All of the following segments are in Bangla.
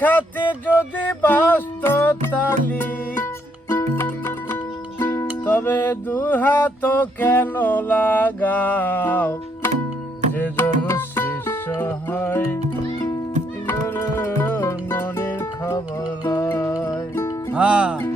খাতে যদি বাস্ত তালি তবে দুহাত কেন লাগাও? যে জন শিষ্য হয়, গুরুর মনের খবর লয়। হ্যাঁ।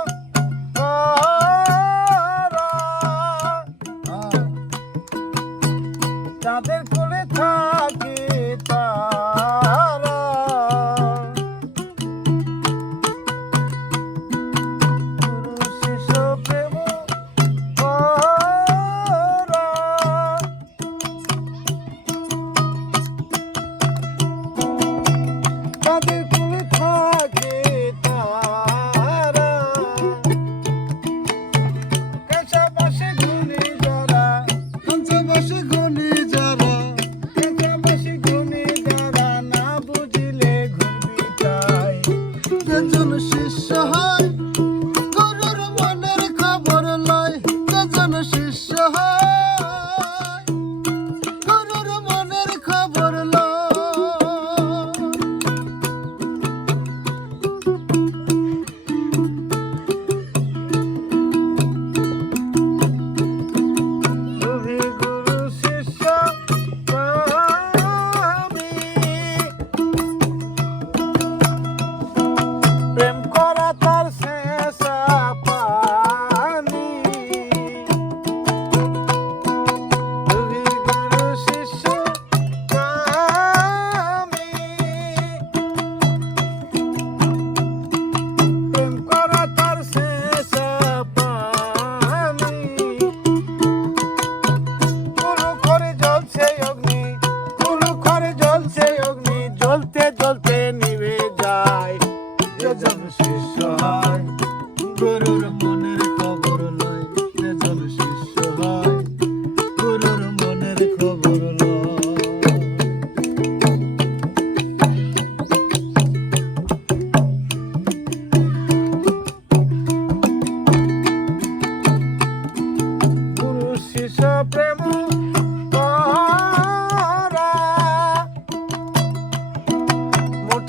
একজন শিষ্য হয়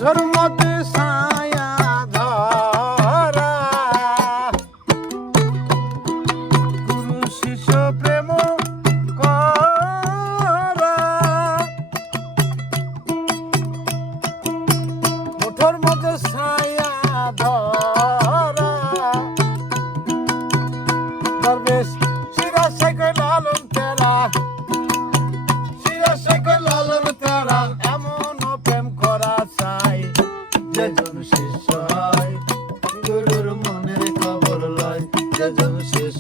ঝরমতে ছায়া ধরা। গুরু শিষ্য প্রেম করা। মুঠোর মধ্যে ছায়া ধরা। দরবেশ শিরা অসহায় গুরুর মনের খবর লয় যে শেষ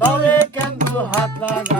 দলে কেন হাত লাগা